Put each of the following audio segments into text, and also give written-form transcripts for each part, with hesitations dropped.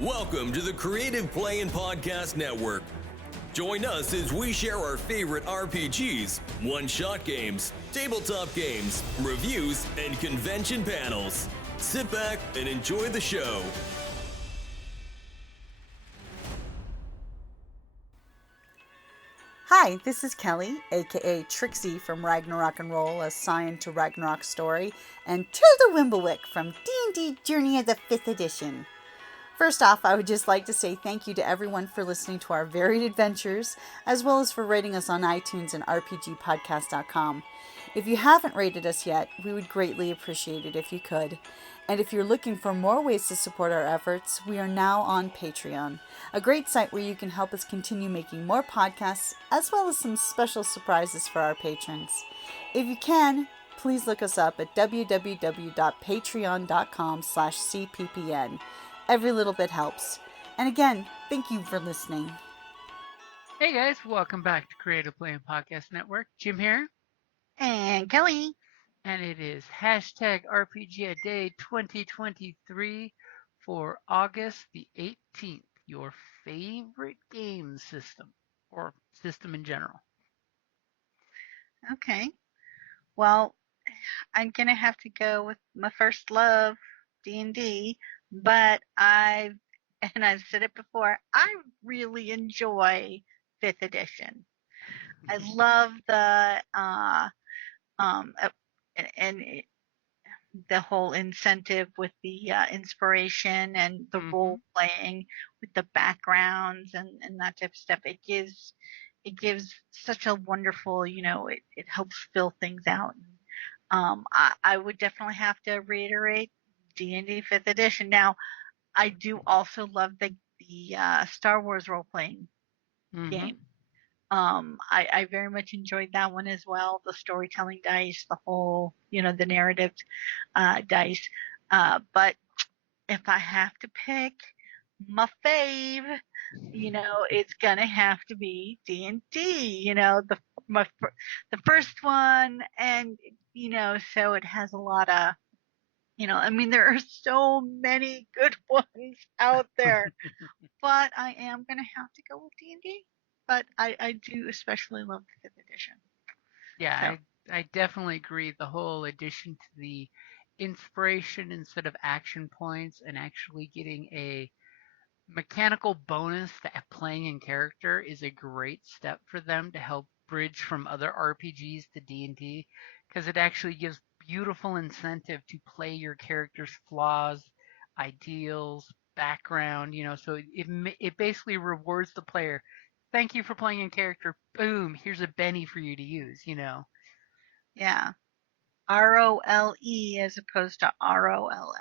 Welcome to the Creative Play and Podcast Network. Join us as we share our favorite RPGs, one-shot games, tabletop games, reviews, and convention panels. Sit back and enjoy the show. Hi, this is Kelly, aka Trixie from Ragnarok and Roll, assigned to Ragnarok Story, and Tilda Wimblewick from D&D Journey of the 5th Edition. First off, I would just like to say thank you to everyone for listening to our varied adventures, as well as for rating us on iTunes and RPGpodcast.com. If you haven't rated us yet, we would greatly appreciate it if you could. And if you're looking for more ways to support our efforts, we are now on Patreon, a great site where you can help us continue making more podcasts, as well as some special surprises for our patrons. If you can, please look us up at www.patreon.com/cppn. Every little bit helps. And again, thank you for listening. Hey guys, welcome back to Creative Play and Podcast Network. Jim here. And Kelly. And it is hashtag RPGaDay 2023 for August the 18th. Your favorite game system, or system in general. Okay. Well, I'm going to have to go with my first love, D&D, but I've said it before, I really enjoy 5th edition. I love the the whole incentive with the inspiration and the role playing with the backgrounds and that type of stuff. It gives such a wonderful, it helps fill things out. I would definitely have to reiterate D&D 5th edition. Now, I do also love the Star Wars role playing game. I very much enjoyed that one as well. The storytelling dice, the whole, the narrative dice. But if I have to pick my fave, it's gonna have to be D&D. The first one, and so it has a lot of, there are so many good ones out there, but I am gonna have to go with D&D. But I do especially love the 5th edition. Yeah, so. I definitely agree. The whole addition to the inspiration instead of action points and actually getting a mechanical bonus to playing in character is a great step for them to help bridge from other RPGs to D&D, because it actually gives beautiful incentive to play your character's flaws, ideals, background, so it basically rewards the player. Thank you for playing in character. Boom, here's a Benny for you to use, Yeah. ROLE as opposed to ROLL.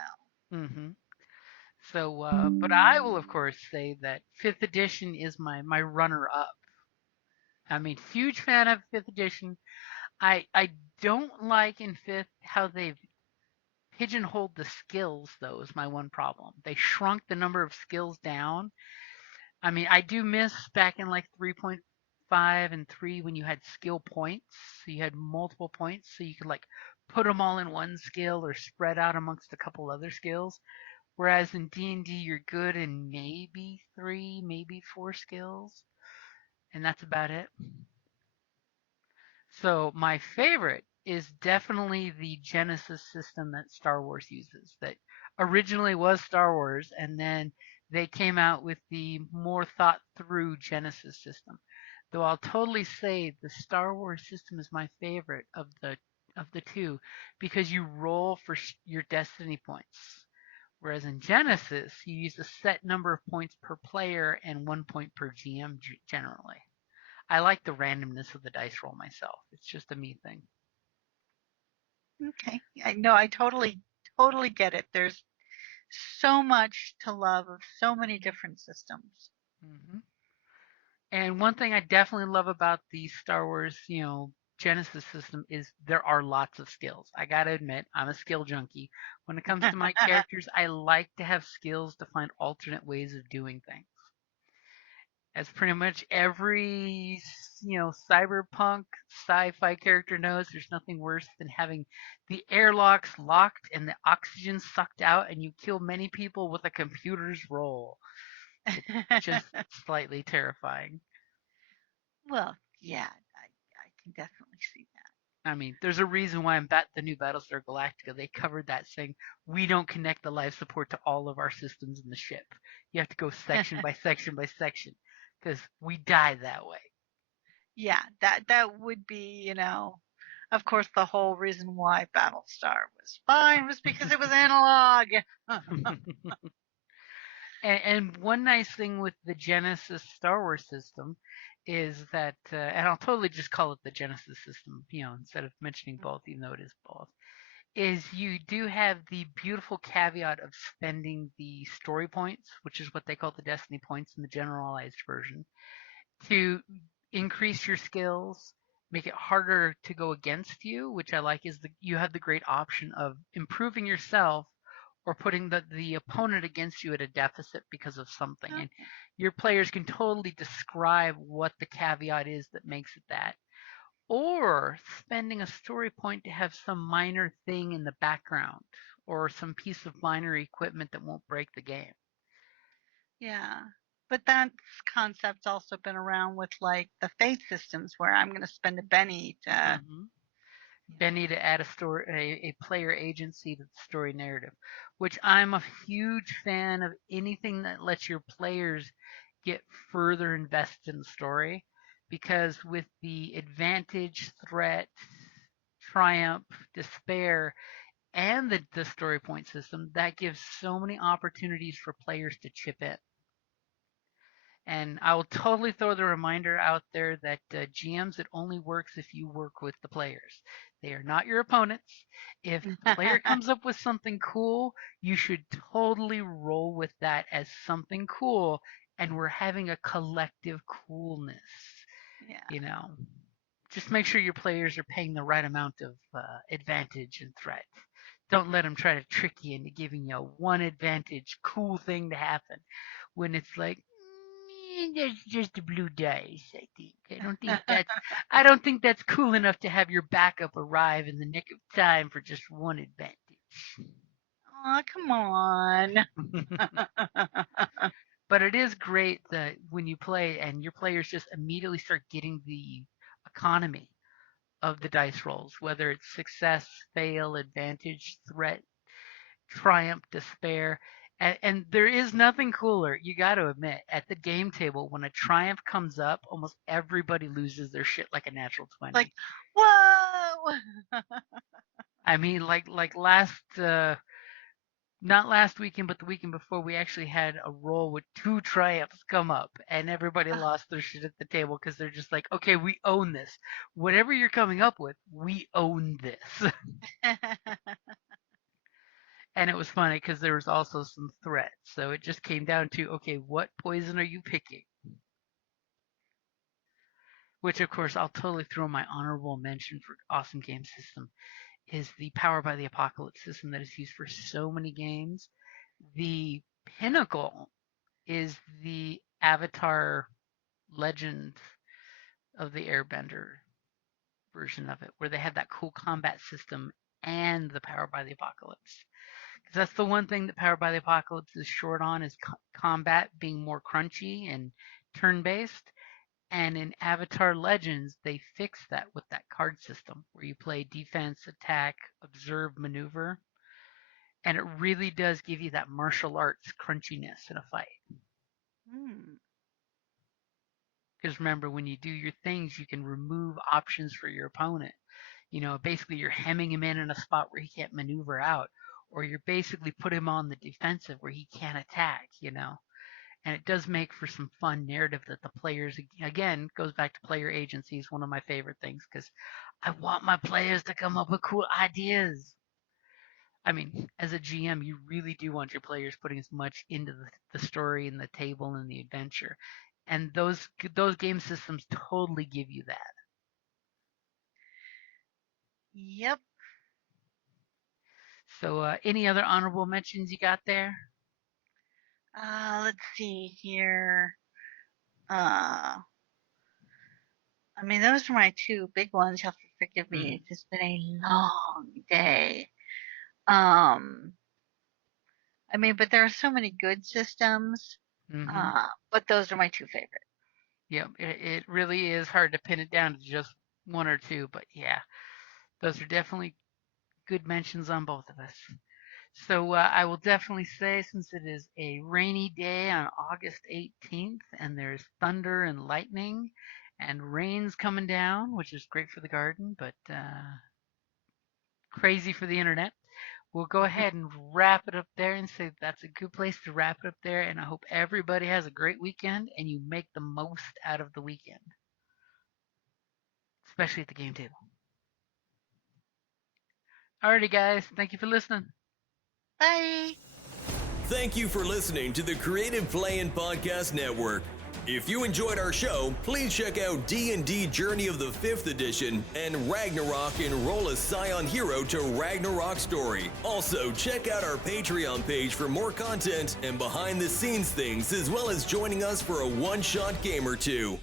So, but I will, of course, say that 5th edition is my runner-up. I mean, huge fan of 5th edition. I don't like in 5th how they've pigeonholed the skills, though, is my one problem. They shrunk the number of skills down. I mean, I do miss back in like 3.5 and 3 when you had skill points. So you had multiple points, so you could like put them all in one skill or spread out amongst a couple other skills. Whereas in D&D, you're good in maybe 3, maybe 4 skills, and that's about it. So my favorite is definitely the Genesis system that Star Wars uses, that originally was Star Wars, and then they came out with the more thought through Genesis system. Though I'll totally say the Star Wars system is my favorite of the two, because you roll for your destiny points. Whereas in Genesis, you use a set number of points per player and 1 point per GM generally. I like the randomness of the dice roll myself. It's just a me thing. Okay. I totally get it. There's so much to love of so many different systems. And one thing I definitely love about the Star Wars, Genesis system is there are lots of skills. I gotta admit, I'm a skill junkie. When it comes to my characters, I like to have skills to find alternate ways of doing things. As pretty much every, cyberpunk sci-fi character knows, there's nothing worse than having the airlocks locked and the oxygen sucked out and you kill many people with a computer's roll. It's just slightly terrifying. Well, yeah, I can definitely see that. I mean, there's a reason why in the new Battlestar Galactica they covered that saying we don't connect the life support to all of our systems in the ship. You have to go section by section by section because we die that way. Yeah, that would be, of course, the whole reason why Battlestar was fine was because it was analog. And one nice thing with the Genesis Star Wars system is that, and I'll totally just call it the Genesis system, instead of mentioning both, even though it is both, is you do have the beautiful caveat of spending the story points, which is what they call the Destiny points in the generalized version, to increase your skills, make it harder to go against you, which I like is you have the great option of improving yourself or putting the opponent against you at a deficit because of something. And Okay. your players can totally describe what the caveat is that makes it that. Or spending a story point to have some minor thing in the background or some piece of minor equipment that won't break the game. Yeah. But that concept's also been around with like the faith systems where I'm going to spend a penny to, Mm-hmm. Benny to add a player agency to the story narrative, which I'm a huge fan of anything that lets your players get further invested in the story, because with the advantage, threat, triumph, despair, and the story point system, that gives so many opportunities for players to chip in. And I will totally throw the reminder out there that GMs, it only works if you work with the players. They are not your opponents. If the player comes up with something cool, you should totally roll with that as something cool, and we're having a collective coolness. yeah. You know, just make sure your players are paying the right amount of advantage and threat. Don't let them try to trick you into giving you one advantage, cool thing to happen when it's like, that's just a blue dice. I think. I don't think that's cool enough to have your backup arrive in the nick of time for just one advantage. Oh, come on. But it is great that when you play and your players just immediately start getting the economy of the dice rolls, whether it's success, fail, advantage, threat, triumph, despair. And there is nothing cooler, you got to admit, at the game table when a triumph comes up, almost everybody loses their shit like a natural Like, 20. whoa. I mean, like not last weekend, but the weekend before, we actually had a roll with two triumphs come up, and everybody lost their shit at the table because they're just like, okay, we own this. Whatever you're coming up with, we own this. And it was funny because there was also some threat. So it just came down to, okay, what poison are you picking? Which, of course, I'll totally throw my honorable mention for awesome game system is the Power by the Apocalypse system that is used for so many games. The pinnacle is the Avatar Legend of the Airbender version of it, where they have that cool combat system and the Power by the Apocalypse. Because that's the one thing that Powered by the Apocalypse is short on is combat being more crunchy and turn-based. And in Avatar Legends, they fixed that with that card system where you play defense, attack, observe, maneuver. And it really does give you that martial arts crunchiness in a fight. Hmm. Because remember, when you do your things, you can remove options for your opponent. Basically you're hemming him in a spot where he can't maneuver out, or you're basically put him on the defensive where he can't attack. And it does make for some fun narrative that the players, again, goes back to player agency, is one of my favorite things because I want my players to come up with cool ideas. I mean, as a GM, you really do want your players putting as much into the story and the table and the adventure, and those game systems totally give you that. Yep. So, any other honorable mentions you got there? Let's see here. Uh, I mean, those are my two big ones. You'll have to forgive me. It's just been a long day. Um, I mean, but there are so many good systems. Mm-hmm. But those are my two favorite. Yep, it really is hard to pin it down to just one or two, but yeah, those are definitely good mentions on both of us. So I will definitely say, since it is a rainy day on August 18th, and there's thunder and lightning, and rain's coming down, which is great for the garden, but crazy for the internet. We'll go ahead and wrap it up there and say that's a good place to wrap it up there. And I hope everybody has a great weekend and you make the most out of the weekend, especially at the game table. Alrighty, guys. Thank you for listening. Bye. Thank you for listening to the Creative Playing Podcast Network. If you enjoyed our show, please check out D&D Journey of the 5th Edition and Ragnarok Enroll a Scion Hero to Ragnarok Story. Also, check out our Patreon page for more content and behind-the-scenes things, as well as joining us for a one-shot game or two.